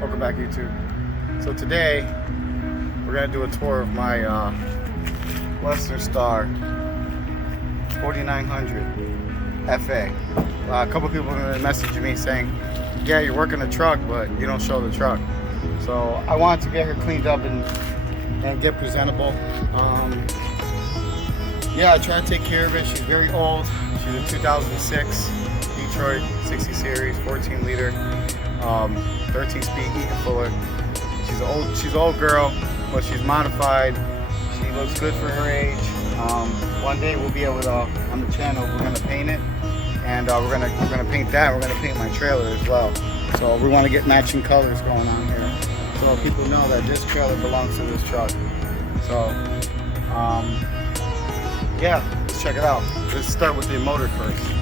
Welcome back, YouTube. So today we're gonna do a tour of my Western Star 4900 FA. A couple people have been messaging me saying, "Yeah, you're working the truck, but you don't show the truck." So I wanted to get her cleaned up and get presentable. Yeah, I try to take care of it. She's very old. She's a 2006 Detroit 60 Series, 14 liter. 13-speed Eaton Fuller. She's an old girl, but she's modified. She looks good for her age. One day we'll be able to, on the channel, we're gonna paint it, and we're gonna paint that. We're gonna paint my trailer as well. So we want to get matching colors going on here, so people know that this trailer belongs to this truck. So yeah, let's check it out. Let's start with the motor first.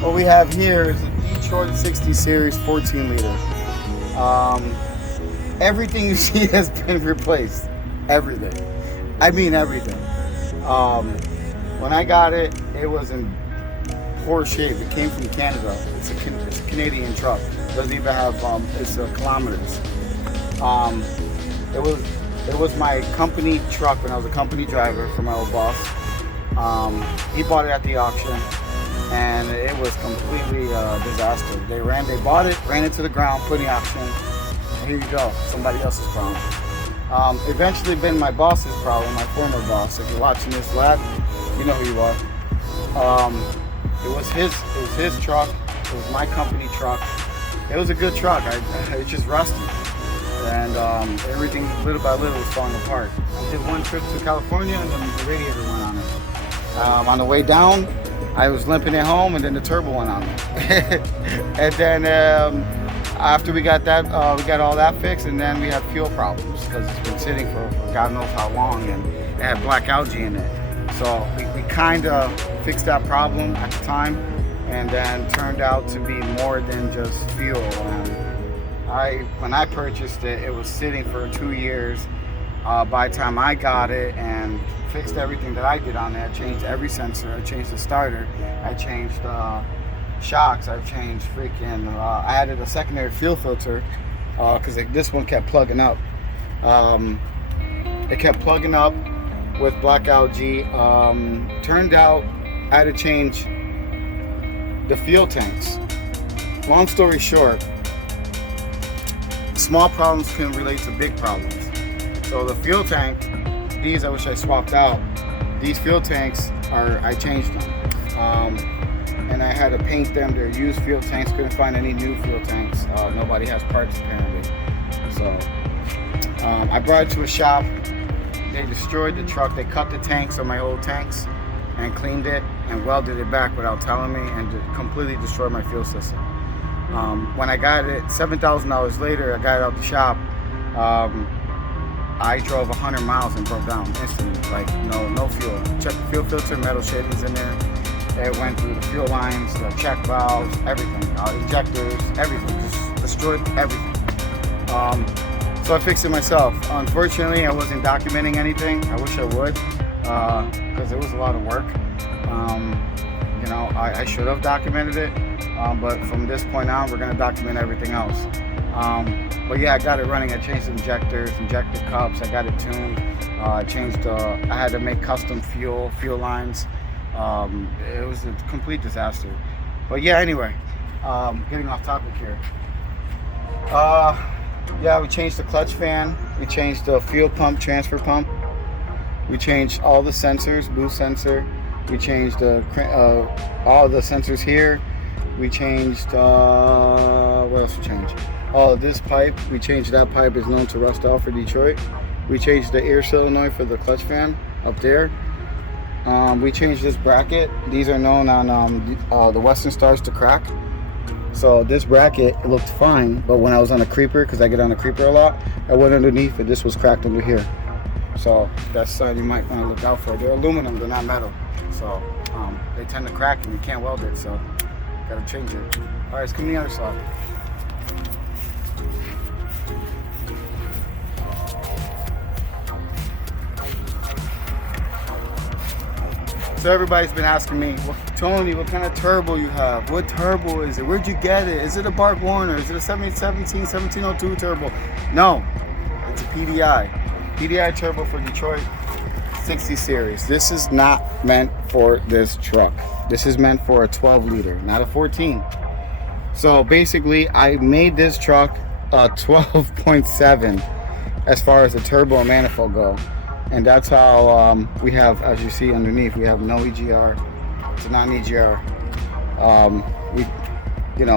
What we have here is a Detroit 60 Series 14 liter. Everything you see has been replaced. Everything. I mean everything. When I got it, it was in poor shape. It came from Canada. It's a Canadian truck. It doesn't even have it's kilometers. It was my company truck when I was a company driver for my old boss. He bought it at the auction, and it was completely disaster. They bought it, ran it to the ground, put in the auction, and here you go, somebody else's problem. Eventually been my boss's problem, my former boss. If you're watching this, lad, you know who you are. It was his truck. It was my company truck. It was a good truck. It's just rusty, and everything little by little was falling apart. I did one trip to California, and then the radiator went on it. On the way down, I was limping it home, and then the turbo went on there. And then after we got that, we got all that fixed, and then we had fuel problems because it's been sitting for God knows how long, and it had black algae in it. So we kind of fixed that problem at the time, and then turned out to be more than just fuel. And when I purchased it, it was sitting for 2 years. By the time I got it and fixed everything that I did on it, I changed every sensor, I changed the starter, I changed shocks, I changed I added a secondary fuel filter because this one kept plugging up. It kept plugging up with black algae. Turned out I had to change the fuel tanks. Long story short, small problems can relate to big problems. So the fuel tank, these I wish I swapped out. These fuel tanks I changed them. And I had to paint them. They're used fuel tanks, couldn't find any new fuel tanks. Nobody has parts apparently. So I brought it to a shop. They destroyed the truck. They cut the tanks on my old tanks and cleaned it and welded it back without telling me, and completely destroyed my fuel system. When I got it, $7,000 later, I got it out the shop. I drove 100 miles and broke down instantly, like no fuel. Checked the fuel filter, metal shavings in there. It went through the fuel lines, the check valves, everything, injectors, everything, just destroyed everything. So I fixed it myself. Unfortunately, I wasn't documenting anything. I wish I would, because it was a lot of work. I should have documented it, but from this point on, we're gonna document everything else. But yeah, I got it running. I changed the injectors, injector cups. I got it tuned. I had to make custom fuel lines. It was a complete disaster. But yeah, anyway, getting off topic here. Yeah, we changed the clutch fan. We changed the fuel pump, transfer pump. We changed all the sensors, boost sensor. We changed all the sensors here. We changed, what else we changed? Oh, this pipe, we changed that pipe, is known to rust out for Detroit. We changed the air solenoid for the clutch fan up there. We changed this bracket. These are known on the Western Stars to crack. So this bracket looked fine, but when I was on a creeper, because I get on a creeper a lot, I went underneath and this was cracked under here. So that's something you might want to look out for. They're aluminum, they're not metal. So they tend to crack and you can't weld it, so gotta change it. All right, let's come to the other side. So everybody's been asking me, Tony, what kind of turbo you have? What turbo is it? Where'd you get it? Is it a Bart Warner? Is it a 1702 turbo? No, it's a PDI turbo for Detroit 60 series. This is not meant for this truck. This is meant for a 12 liter, not a 14. So basically, I made this truck a 12.7 as far as the turbo and manifold go. And that's how we have, as you see underneath, we have no EGR. It's a non-EGR.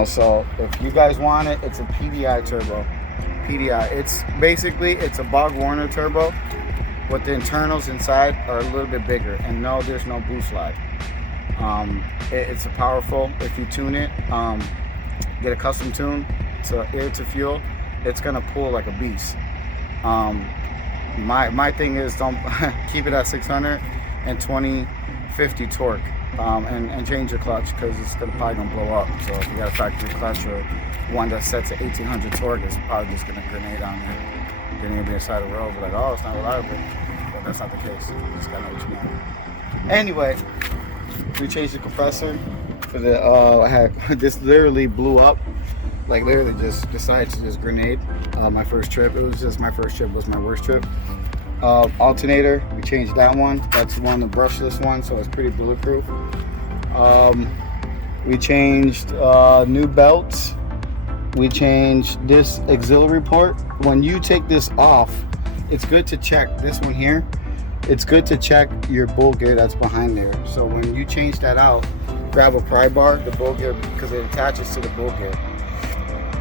So if you guys want it, it's a PDI turbo. PDI. It's basically, it's a Bog Warner turbo, but the internals inside are a little bit bigger. And no, there's no boost slide. It's a powerful, if you tune it, get a custom tune to air to fuel, it's gonna pull like a beast. My thing is, don't keep it at 600 and 2050 torque, and change the clutch, because it's probably gonna blow up. So if you got a factory clutch or one that sets at 1800 torque, it's probably just gonna grenade on there. Grenade be inside the road, but like, oh, it's not reliable. But that's not the case. You just gotta know what you want. Anyway, we changed the compressor for the. I had this literally blew up. Like literally just decided to just grenade. My first trip, my first trip was my worst trip. Alternator, we changed that one. That's one, the brushless one, so it's pretty bulletproof. We changed new belts. We changed this auxiliary port. When you take this off, it's good to check this one here. It's good to check your bull gear that's behind there. So when you change that out, grab a pry bar, the bull gear, because it attaches to the bull gear.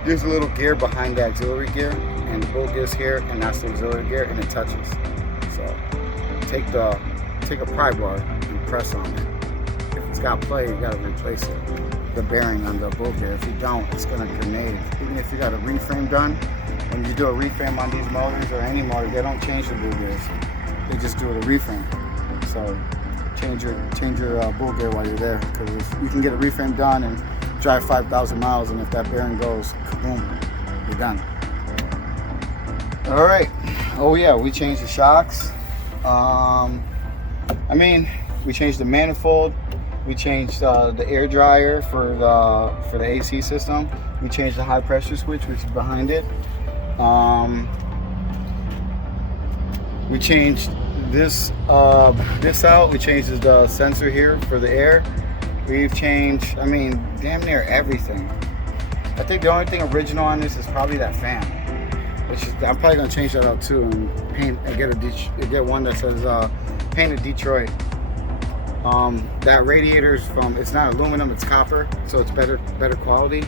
There's a little gear behind the auxiliary gear, and the bull gear's here, and that's the auxiliary gear, and it touches. So take a pry bar and press on it. If it's got play, you gotta replace it. The bearing on the bull gear. If you don't, it's gonna grenade. Even if you got a reframe done, when you do a reframe on these motors or any motor, they don't change the bull gears. They just do it a reframe. So change your bull gear while you're there, because you can get a reframe done and drive 5,000 miles, and if that bearing goes, boom, you're done. All right. Oh yeah, we changed the shocks. We changed the manifold. We changed the air dryer for the AC system. We changed the high pressure switch, which is behind it. We changed this out. We changed the sensor here for the air. We've changed, damn near everything. I think the only thing original on this is probably that fan, which is, I'm probably gonna change that out too and paint and get one that says painted Detroit. That radiator's it's not aluminum, it's copper, so it's better quality.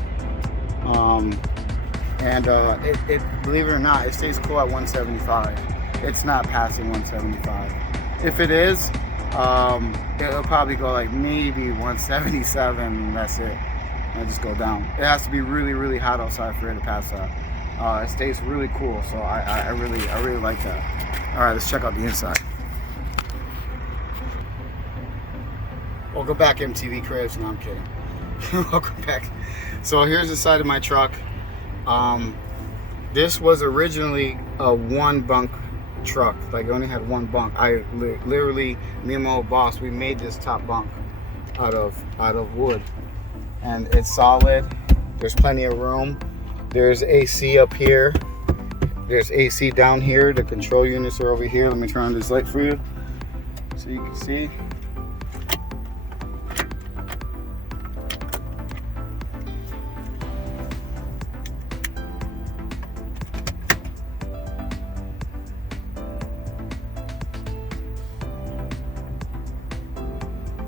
It believe it or not, it stays cool at 175. It's not passing 175. If it is, it'll probably go like maybe 177, and that's it. And just go down. It has to be really, really hot outside for it to pass that. It stays really cool, so I really like that. All right, let's check out the inside. Welcome back, MTV Cribs. No, I'm kidding. Welcome back. So here's the side of my truck. This was originally a one bunk truck. Like, I only had one bunk. I literally, me and my old boss, we made this top bunk out of wood, and it's solid. There's plenty of room. There's AC up here. There's AC down here. The control units are over here. Let me turn on this light for you so you can see.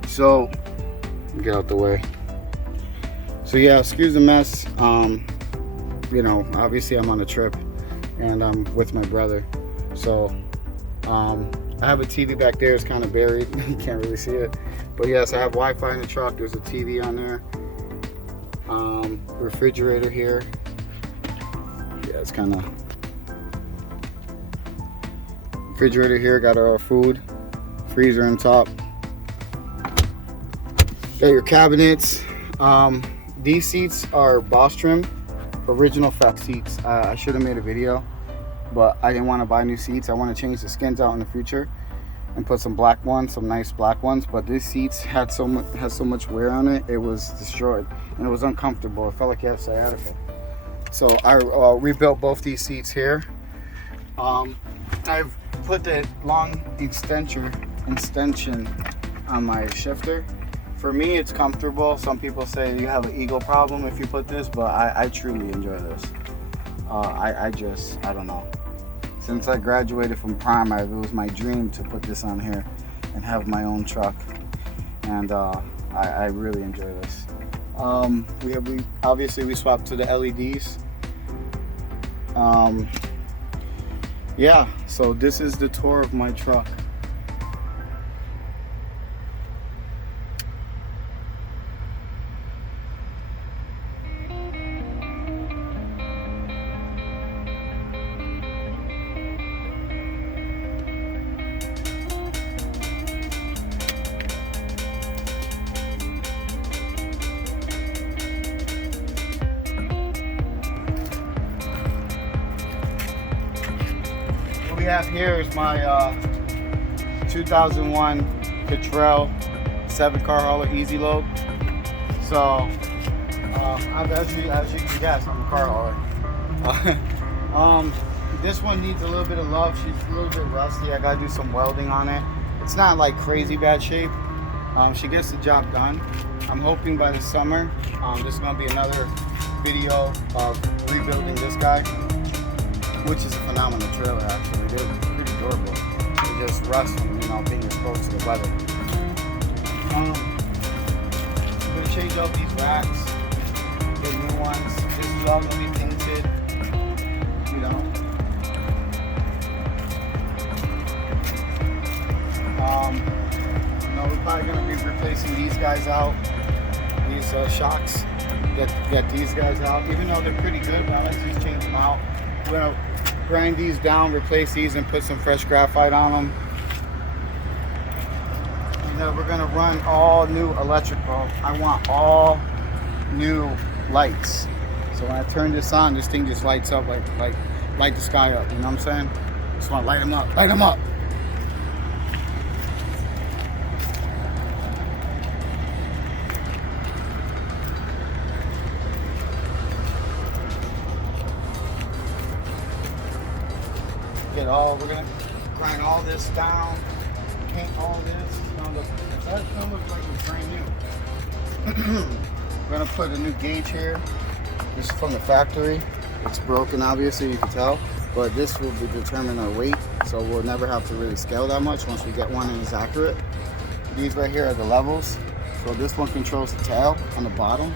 So, get out the way. So yeah, excuse the mess. Obviously I'm on a trip and I'm with my brother. So, I have a TV back there. It's kind of buried. You can't really see it. But yes, I have Wi-Fi in the truck. There's a TV on there. Refrigerator here. Yeah, it's kind of... Refrigerator here. Got our food. Freezer on top. Got your cabinets. These seats are Boss trim, original fat seats. I should have made a video, but I didn't want to buy new seats. I want to change the skins out in the future. and put some black ones, some nice black ones. But these seats had so much wear on it, it was destroyed, and it was uncomfortable. It felt like you had sciatica. So I rebuilt both these seats here. I've put the long extension on my shifter. For me, it's comfortable. Some people say you have an ego problem if you put this, but I truly enjoy this. I don't know. Since I graduated from Prime, it was my dream to put this on here and have my own truck, and I really enjoy this. We obviously swapped to the LEDs. Yeah, so this is the tour of my truck. What we have here is my 2001 Cottrell 7-car hauler easy load. So as you can guess, I'm a car hauler. This one needs a little bit of love. She's a little bit rusty. I gotta do some welding on it. It's not like crazy bad shape. She gets the job done. I'm hoping by the summer, this is gonna be another video of rebuilding this guy, which is a phenomenal trailer actually. They're pretty durable. They just rust from being exposed to the weather. I'm gonna change out these racks, get new ones. This is all gonna be tinted. We're probably gonna be replacing these guys out. These shocks. Get these guys out. Even though they're pretty good, but I like to just change them out. We're gonna grind these down, replace these, and put some fresh graphite on them. And then we're gonna run all new electrical. I want all new lights. So when I turn this on, this thing just lights up like light the sky up. You know what I'm saying? Just want to light them up. Light them up. We're gonna grind all this down, paint all this. That's gonna look like it's brand new. We're gonna put a new gauge here. This is from the factory. It's broken, obviously, you can tell, but this will determine our weight, so we'll never have to really scale that much once we get one and it's accurate. These right here are the levels. So this one controls the tail on the bottom.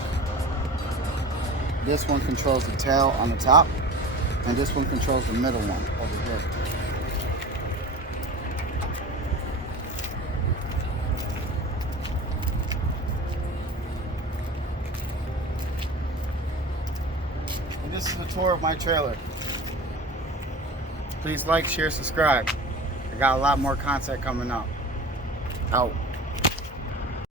This one controls the tail on the top. And this one controls the middle one over here. And this is the tour of my trailer. Please like, share, subscribe. I got a lot more content coming up. Out.